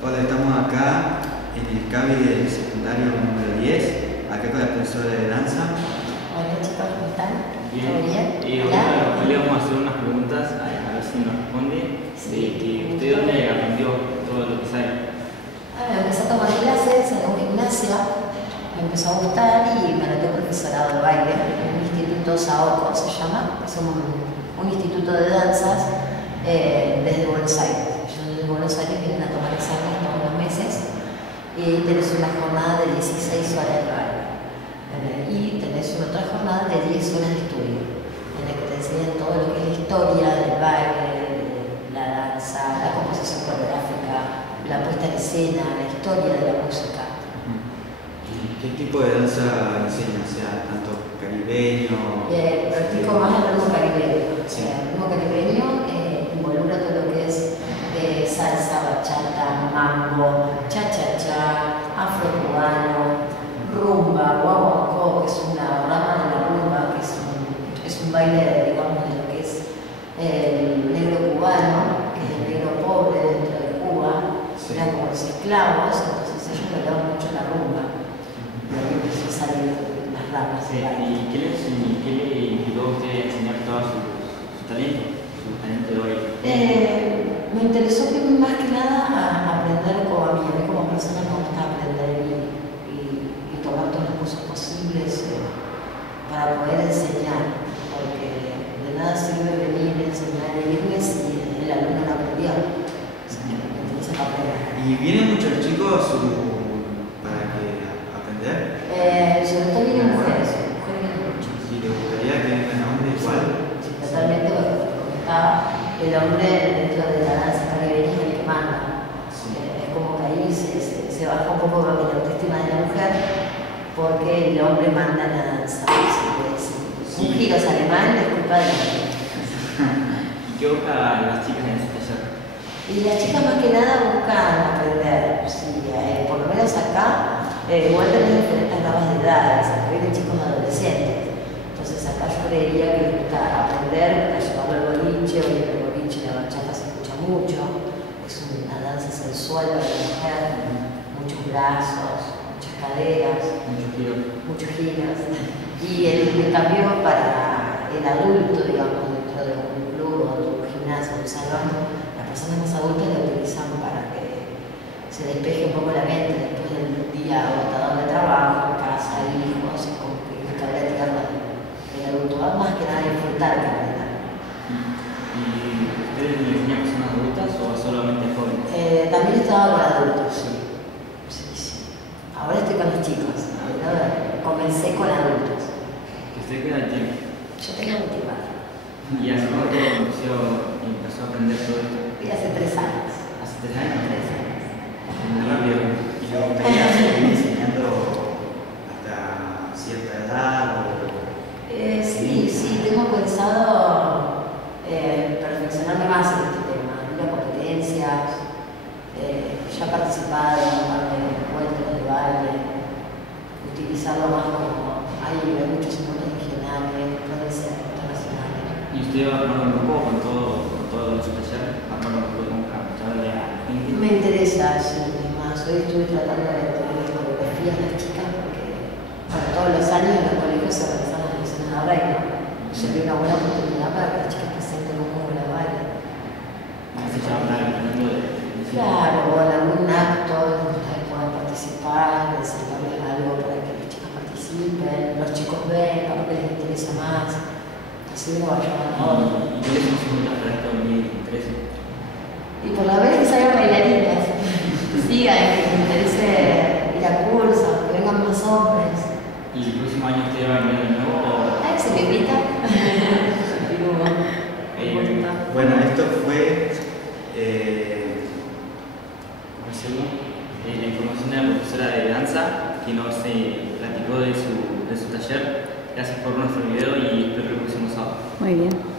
Hola, estamos acá en el CABI del secundario número 10, acá con la profesora de danza. Hola chicos, ¿cómo están? Bien. ¿Todo bien? Hola, le vamos a hacer unas preguntas, a ver si nos responde. Sí. ¿Usted dónde aprendió todo lo que sabe? Empecé a tomar clases en un gimnasio, me empezó a gustar y me anoté profesorado de baile en un instituto SAOCO se llama, es un instituto de danzas desde Buenos Aires. Yo desde Buenos Aires vienen a tomar exámenes todos los meses y tenés una jornada de 16 horas de baile. Y tenés otra jornada de 10 horas de estudio, en la que te enseñan todo lo que es la historia del baile, la danza, la composición coreográfica, la puesta en escena, la historia de la música. ¿Qué tipo de danza enseña? O sea, tanto caribeño. Practico más el ritmo caribeño. Sí. El ritmo caribeño involucra todo lo que es salsa, bachata, mambo, cha-cha-cha, afro-cubano, rumba, guaguancó, que es una rama de la rumba, que es un baile, digamos, de lo que es el negro cubano, que es el negro pobre dentro de Cuba, Sí. eran como los esclavos, entonces ellos bailaban mucho la rumba, y ahí empezó a salir las ramas del baile. ¿Y qué le inspiró a usted a enseñar todo su talento de baile? Me interesó más que nada a aprender como a mí como persona me gusta aprender y tomar todos los cursos posibles para poder enseñar, porque de nada sirve venir a enseñar e irme si el alumno no aprendió. Me interesa aprender. ¿Y vienen muchos chicos para aprender? Sobre todo vienen mujeres vienen mucho. ¿Y te gustaría que vengan hombres igual? Sí, totalmente, porque está el hombre dentro de la danza caribeña es el que manda. Sí. Es como que ahí se baja un poco la autoestima de la mujer porque el hombre manda en la danza. Si un giro sale mal, es culpa de la mujer. ¿Y qué buscan las chicas en su taller? Y las chicas más que nada buscan aprender. Sí, por lo menos acá, igual tenés diferentes ramas de edades, acá vienen chicos adolescentes. Entonces acá yo creería que les gusta aprender para llevarlo al boliche, hoy en el boliche la bachata se escucha mucho, es una danza sensual para la mujer, muchos brazos, muchas caderas, muchos giros. Y el cambio para el adulto, digamos, dentro de un club o de un gimnasio, un salón, las personas más adultas la utilizan para que se despeje un poco la mente después del día agotador de trabajo, casa, hijos, y como que les cabe la tierra del adulto, va más que nada a disfrutar de la vida. ¿Y ustedes le enseñan a personas adultas o solamente jóvenes? También estaba con adultos, sí. Ahora estoy con los chicos, ¿no? Comencé con adultos. ¿Que usted qué edad tiene? Yo tengo 24. ¿Y hace cuánto empezó a aprender todo esto? Y hace 3 años. ¿Hace 3 años? 3 años. Muy rápido. ¿Y te gustaría seguir enseñando hasta cierta edad? Sí, tengo pensado perfeccionarme más en este tema, ir a competencias, ya he participado en un par de encuentros de baile, utilizarlo más como hay muchos encuentros regionales, provinciales, internacionales. ¿Y usted va a armar un grupo con todo su taller? ¿Armar un grupo con captarle a la gente? Me interesa, sí, es más, hoy estuve tratando de tener coreografías de las chicas porque, bueno, todos los años en los colegios se realizan las lecciones de arreglo. Sería una buena oportunidad para que las chicas presenten un juego de baile. Así ya van aprendiendo de Claro, o en algún acto donde ustedes puedan participar, enseñarles algo para que las chicas participen, los chicos vengan porque les interesa más, así lo vayan a ¿Y qué les hicimos para esto en 2013? Y por la vez que salgan bailarinas, que sigan, que les interese ir a cursos, que vengan más hombres. ¿Y el próximo año usted va a venir de nuevo? Ay, se me invita. Bueno, esto fue. ¿Cómo se llama? La información de la profesora de danza que nos platicó de su taller. Gracias por nuestro video y espero el próximo sábado. Muy bien.